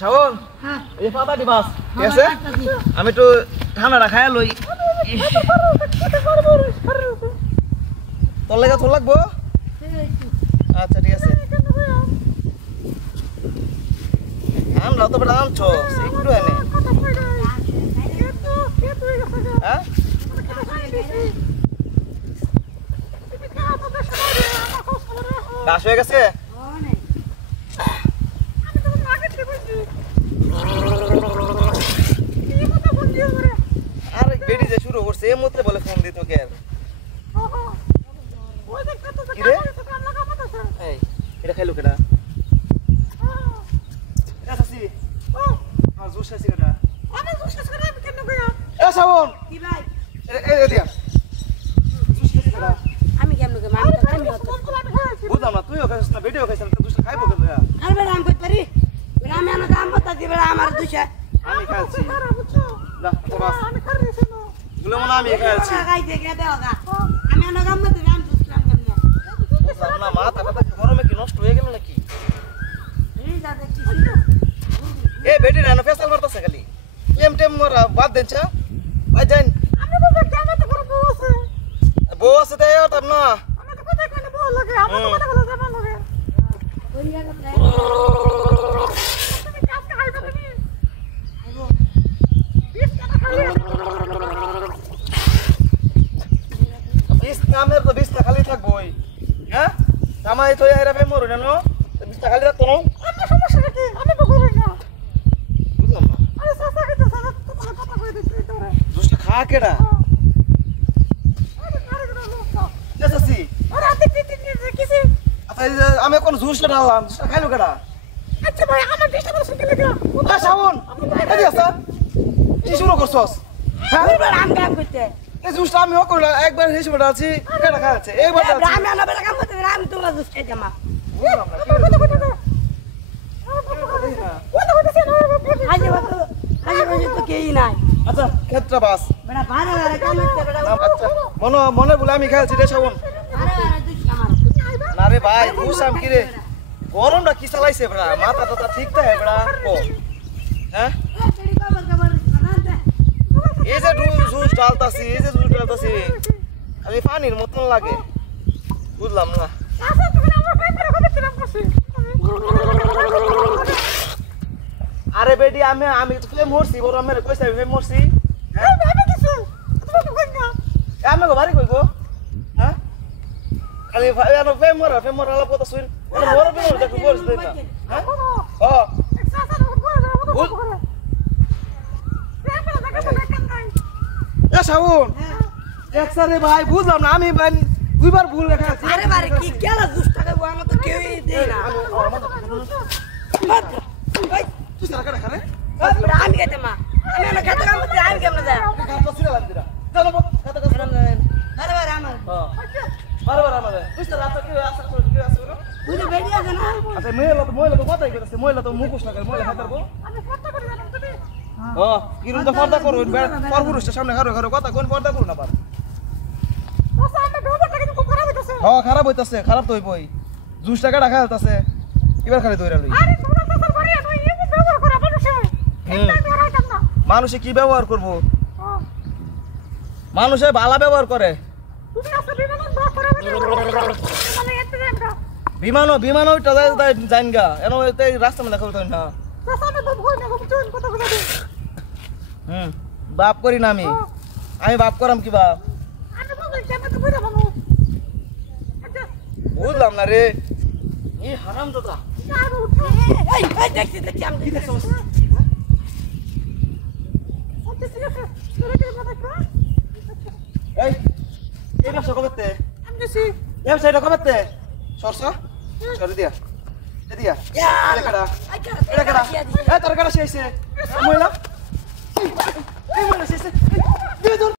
শাওন এই পাতাটি বাস ঠিক আছে আমি একটু ঠান্ডাটা খায়া লই তোর লাগা তোর লাগবো আচ্ছা ঠিক আছে আমরা তো বড় আনছো একটু এনে হ্যাঁ দাস হয়ে গেছে আরে বেডি যে শুরু করছে এই মুহূর্তে বলে ফোন দিত কে কি রে এই এটা খাইলো কেডা এটা সাসি আর জুস খাইছে কেডা আমি জুস খাইছে কেডা কেন গয়া এ শাওন কি ভাই এ দিয়া জুস খাইছে কেডা আমি কেমন গয়া আমি তো আমি বুঝলাম না তুইও খাইছিস না বেডিও খাইছিস না জুস খাইবো কেন আরে বেড়া আমি কই পারি বেড়া আমি আনা কাম বতা দি বেড়া আমার দুশা আমি খাইছি না তো বাস আমি খাইছি না গুলো মনে আমি খাইছি খাই দে কে দেওগা আমি আনা কাম বতা আমি দুসলাম কেমনে বুঝলাম না মা টাকাটা গরমে কি নষ্ট হয়ে গেল নাকি এই যা দেখছি এ বেটি না ফেসাল মারতাছে খালি টেম মোরা বাদ দেনছা ভাই যান আমি তো কেমন তো করে বউ আছে বউ আছে তাই আর না আমি তো কথা কইলে বউ লাগে আমার তো কথা কইলে জানা লাগে ওই জায়গা প্রায় তুমি কাজ খাইবে তুমি আইবো 20 টাকা খাইলে 20 নামের তো 20 টাকা খালি থাকবই হ্যাঁ কামাই তো এরা ফে মরো না 20 টাকা খালি রাখতো না আমার সমস্যা কি আমি তো করি না বুঝলাম না আরে সাসা কি তো সাসা তো কথা কই দিছি তোরে দুষ্ট খা কেডা আরে আরে লোক নেসাসি আরে আতে কিছি আচ্ছা এই যে আমি কোন জুসটা ঢাললাম জুসটা খাইলো কেডা আচ্ছা ভাই আমার 20 টাকা শুনতে লাগা এ শাওন এদি আছে কি শুরু করছস হ্যাঁ ওই বড় আম কাম করতে এই জুসটা আমি ও করলা একবার হিসেবে ডালছি কেডা খাচ্ছে এইবার ডালছি আমি আনা বেড়া কাম করতে আমি তোমার দুধ খাই জামা বুঝলাম না আজ তো কেই নাই আচ্ছা ক্ষেত্রে বাস বেড়া ভাড়া ভাড়া কাম করতে বেড়া আচ্ছা মনে বলে আমি খাইছি রে শাওন আরে আরে দুধ আমার না রে ভাই বুঝাম কি রে গরমটা কি চালাইছে বড়া মাথা তো ঠিক থাকে বড়া ও হ্যাঁ তেরি কবর কবর খানাতে এই যে জুস ডালতাছি খালি পানির মতন লাগে বুঝলাম না আচ্ছা তুমি আমার পেপারে কবে ছিলাম করছি আরে বেডি আমি তো ফেম মরছি বড় আমি কইছি আমি ফেম মরছি হ্যাঁ আমি কিছু তুমি তো কই না আমি গো বাড়ি কই গো হ্যাঁ খালি ফেম মরা আলাপ কথা শুন বড় বের দেখো বলছ না হ্যাঁ ও সাসা তো করে না তো করে পেপারে দেখা কেন নাই এ শাওন একসারে ভাই বুঝলাম না আমি ভাই দুইবার ভুল লেখা আছে আরে বারে কি কেলা দুধ টাকা বউ আমার তো কেউই দেই না ওই তুই সারা কাটা খারে আমি খেতে মা আমি না খেতে কাম করতে আমি কেমন যায় কাটা সিরা লাগদিরা চলো কাটা কাটা আরে বারে আমার বারবার আমাদের তুই সারা রাত কি আশা করে কি আশা করো বুঝে বেড়ি আছে না আচ্ছা মহিলা তো কথাই কইতাছে মহিলা তো মুখোশ না করে মহিলা হাত ধরবো আমি ফটো করে জানাম তুমি ও কিরম তো পর্দা করুন পরপুরুষের সামনে ঘরে কথা কোন পর্দা করুন আবার ওসা আমি ব্যবহারটা কিন্তু খুব খারাপ হইতাছে হ্যাঁ খারাপ হইতাছে খারাপ তো হইবই জুস টাকা রাখা হইতাছে এবার খালি দইরা লই আরে তোমরা তো বাড়ি নই এই ব্যবহার করা মানুষে এটা আমি রাইতাম না মানুষে কি ব্যবহার করব মানুষে ভালো ব্যবহার করে তুমি আসলে বিমান বড় করে মানে এত জায়গা বিমান ওইটা যাইনগা এনো এই রাস্তা মধ্যে দেখা হইতো না ওসা আমি তো ভয় না খুব চুন কথা কথা বাপ করি না আমি বাপ করাম কি বাপ আমি বলছি কেন তো বুঝা ভালো আচ্ছা বুঝলাম না রে এই হারাম দাদা এই দেখছি আমি দেখছি আচ্ছা ঠিক আছে তোরা কি কথা কর এই ব্যবসা কবে আমি দেখছি ব্যবসাটা কবে সরষা সরি দিয়া দিয়া এটা কাটা এটা কাটা এই তোর কাটা শেষ মহিলা এই মহিলা শেষ